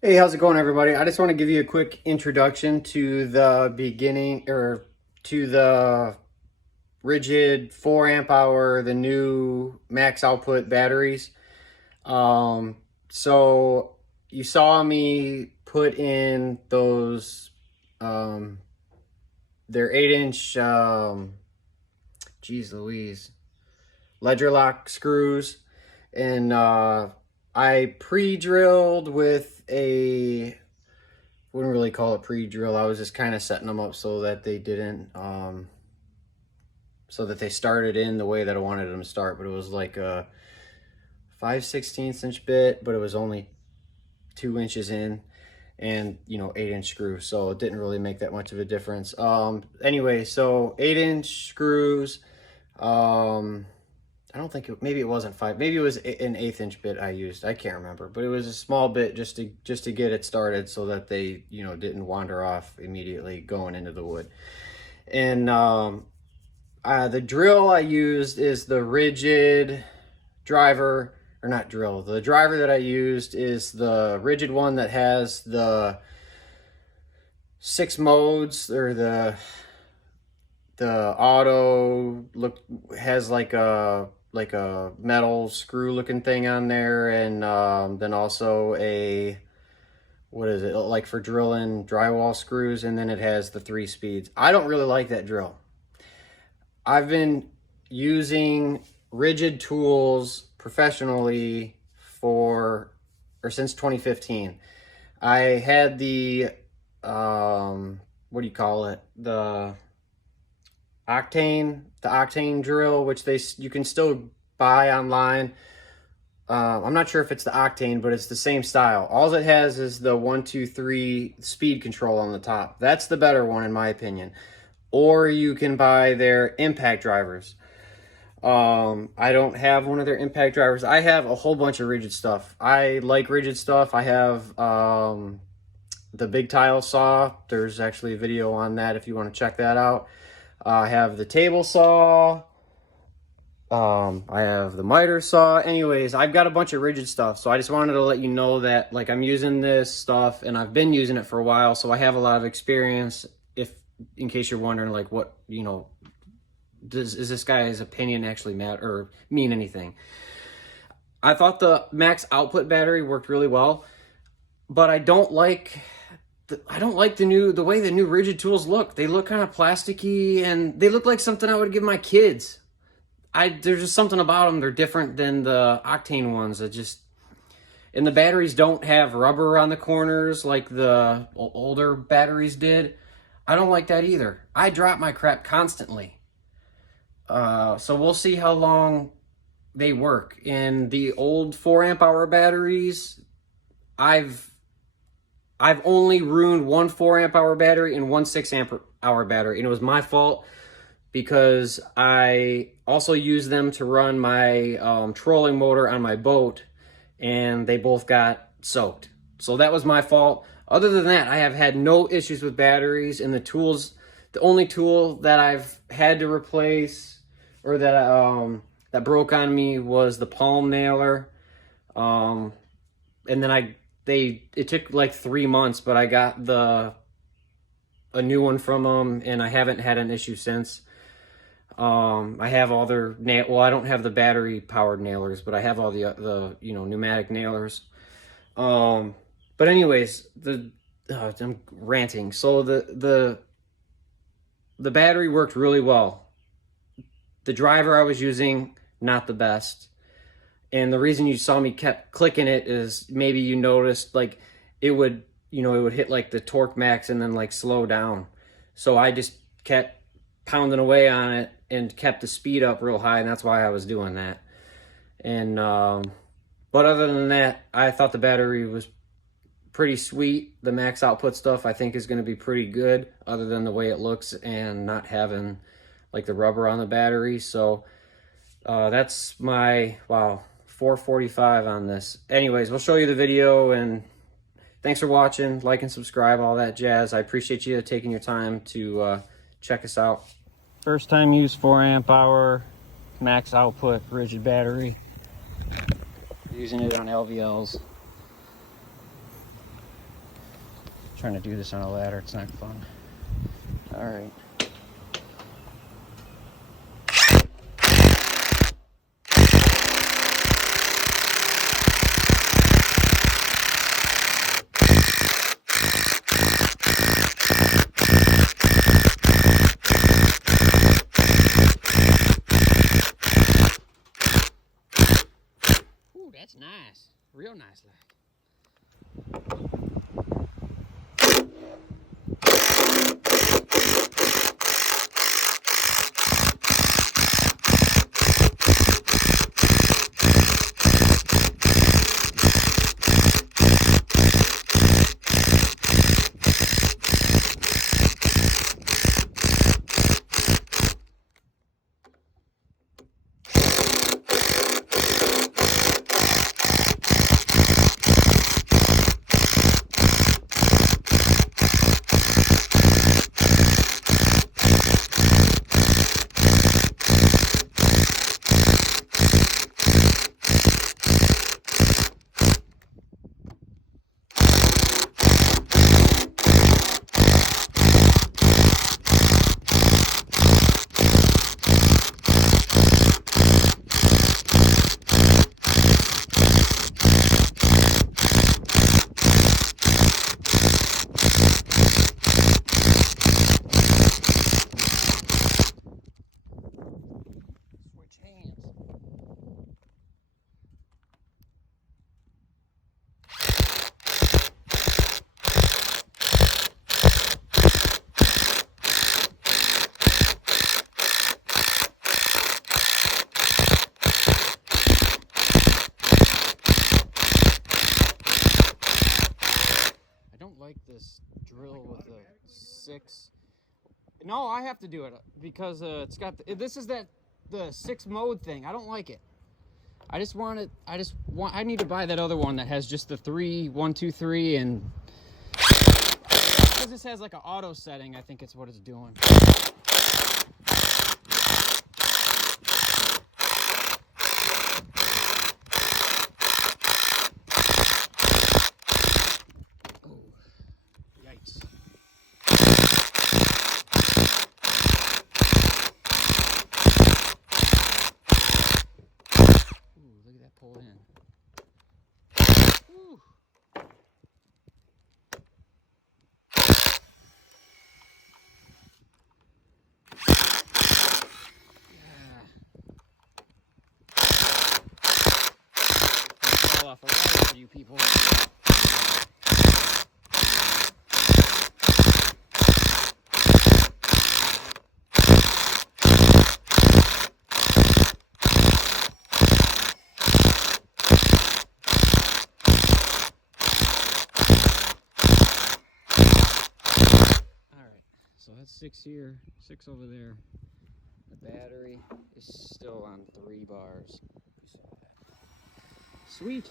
Hey, how's it going, everybody? I just want to give you a quick introduction to the beginning or to the Ridgid 4 amp hour, the new max output batteries. Um, so you saw me put in those, um, they're 8-inch, geez Louise, ledger lock screws, and I pre-drilled with a wouldn't really call it pre-drill. I was just kind of setting them up so that they didn't, so that they started in the way that I wanted them to start. But it was like a 5/16 inch bit, but it was only 2 inches in, and 8-inch screw, so it didn't really make that much of a difference. Anyway, so 8-inch screws. I don't think maybe it wasn't 5, maybe it was an 1/8 inch bit I used. I can't remember, but it was a small bit just to get it started so that they didn't wander off immediately going into the wood. And the drill I used is the Ridgid driver, or not drill. The driver that I used is the Ridgid one that has the 6 modes, or the auto look, has like a metal screw looking thing on there, and then also a, what is it, like for drilling drywall screws, and then it has the 3 speeds. I don't really like that drill. I've been using Ridgid tools professionally since 2015. I had the what do you call it, the octane drill, which you can still buy online. I'm not sure if it's the octane, but it's the same style. All it has is the 1, 2, 3 speed control on the top. That's the better one in my opinion. Or you can buy their impact drivers. I don't have one of their impact drivers. I have a whole bunch of Ridgid stuff. I like Ridgid stuff. I have the big tile saw. There's actually a video on that if you want to check that out. I have the table saw. I have the miter saw. Anyways, I've got a bunch of Ridgid stuff, so I just wanted to let you know that, like, I'm using this stuff and I've been using it for a while, so I have a lot of experience. In case you're wondering, like, what, is this guy's opinion actually matter or mean anything? I thought the max output battery worked really well, but I don't like the way the new Ridgid tools look. They look kind of plasticky, and they look like something I would give my kids. There's just something about them. They're different than the octane ones. And the batteries don't have rubber on the corners like the older batteries did. I don't like that either. I drop my crap constantly. So we'll see how long they work. In the old 4 amp hour batteries, I've only ruined one 4 amp hour battery and one 6 amp hour battery, and it was my fault because I also used them to run my trolling motor on my boat, and they both got soaked. So that was my fault. Other than that, I have had no issues with batteries, and the only tool that I've had to replace, or that broke on me, was the palm nailer. And then it took like 3 months, but I got a new one from them, and I haven't had an issue since. I have all their well, I don't have the battery powered nailers, but I have all the pneumatic nailers. But anyways, I'm ranting. So the battery worked really well. The driver I was using, not the best. And the reason you saw me kept clicking it is maybe you noticed, like, it would hit like the torque max and then like slow down. So I just kept pounding away on it and kept the speed up real high, and that's why I was doing that. And but other than that, I thought the battery was pretty sweet. The max output stuff I think is going to be pretty good, other than the way it looks and not having like the rubber on the battery. So that's my 445 on this. Anyways, we'll show you the video, and thanks for watching. Like and subscribe, all that jazz. I appreciate you taking your time to check us out. First time use 4 amp hour max output Ridgid battery. Using it on LVLs. Trying to do this on a ladder, it's not fun. All right. Ooh, that's nice. Real nice lag. Like this drill with a 6. No, I have to do it because it's got this is the 6 mode thing. I don't like it. I need to buy that other one that has just the 3, 1, 2, 3, and because this has like an auto setting, I think it's what it's doing. Look at that pull in. Woo. Yeah. Fall off a ladder for you people. So that's 6 here, 6 over there. The battery is still on 3 bars. Sweet.